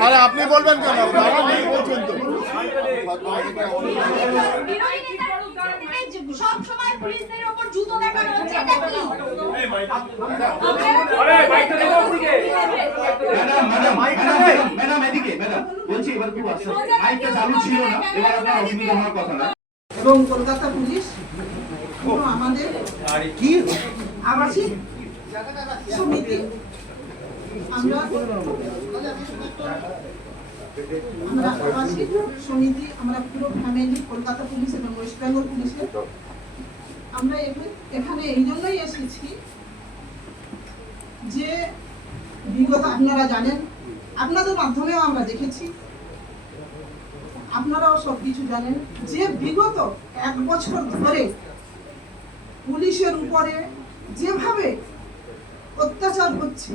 আরে আপনি বলবেন কেন? বলছেন তো সব সময় পুলিশদের উপর জুতো দেখানো হচ্ছে এটা কি ম্যাডাম ম্যাডাম ম্যাডাম ম্যাডাম এদিকে ম্যাডাম। বলছি এবার কি আছে মাইকটা চালু ছিল না এবার আপনার অসুবিধা হওয়ার কথা না। এবং কলকাতা পুলিশ আমাদের আবাসিক সমিতি আমরা আমরা আবাসিক সমিতি আমরা পুরো ফ্যামিলি কলকাতা পুলিশ এবং ওয়েস্ট বেঙ্গল পুলিশের। আমরা এখানে- এখানে এই জন্যই এসেছি যে বিগত আপনারা জানেন, আপনাদের মাধ্যমেও আমরা দেখেছি। আপনারাও সব কিছু জানেন যে বিগত এক বছর ধরে পুলিশের উপরে যেভাবে অত্যাচার হচ্ছে,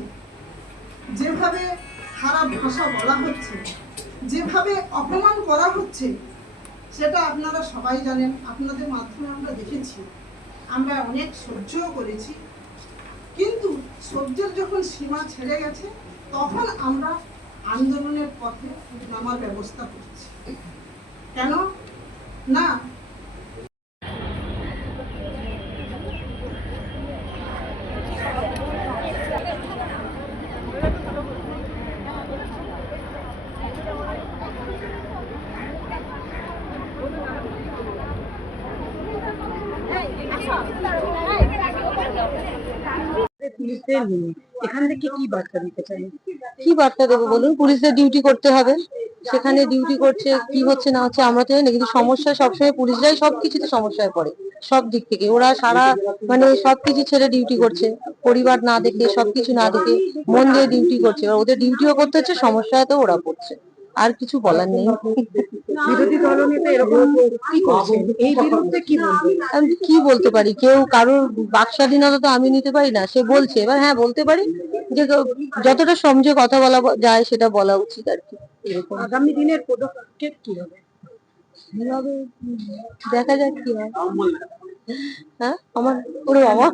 যেভাবে খারাপ ভাষা বলা হচ্ছে, যেভাবে অপমান করা হচ্ছে, সেটা আপনারা সবাই জানেন, আপনাদের মাধ্যমে আমরা দেখেছি। আমরা অনেক সহ্যও করেছি। কিন্তু সহ্যের যখন সীমা ছেড়ে গেছে তখন আমরা আন্দোলনের পথে নামার ব্যবস্থা করছি। কেন? না পুলিশদের নিয়ে এখান থেকে কি বার্তা দিতে চাই? কি বার্তা দেবো বলুন? পুলিশদের ডিউটি করতে হবে। সেখানে ডিউটি করছে, কি হচ্ছে, না হচ্ছে, আমরা তো জানি কিন্তু সমস্যা সবসময় পুলিশরাই সবকিছুতে সমস্যায় পড়ে, সব দিক থেকে। ওরা সারা মানে সবকিছু ছেড়ে ডিউটি করছে। পরিবার না দেখে, সবকিছু না দেখে, মন দিয়ে ডিউটি করছে। ওদের ডিউটিও করতে হচ্ছে, সমস্যায় তো ওরা পড়ছে। আর কিছু বলার নেই। বিরোধী দলনেতা এরকম কি করছেন এই বিরুদ্ধে কি বলবেন আমি কি বলতে পারি? কেউ কারোর বাক স্বাধীনতা তো আমি নিতে পারি না সে বলছে। এবার হ্যাঁ বলতে পারি যে যতটা সমঝে কথা বলা যায় সেটা বলা উচিত আর কি। এরকম। আগামী দিনের পদক্ষেপ কি হবে? কীভাবে দেখা যাক কি হয়। হ্যাঁ আমার ওরে বাবা না।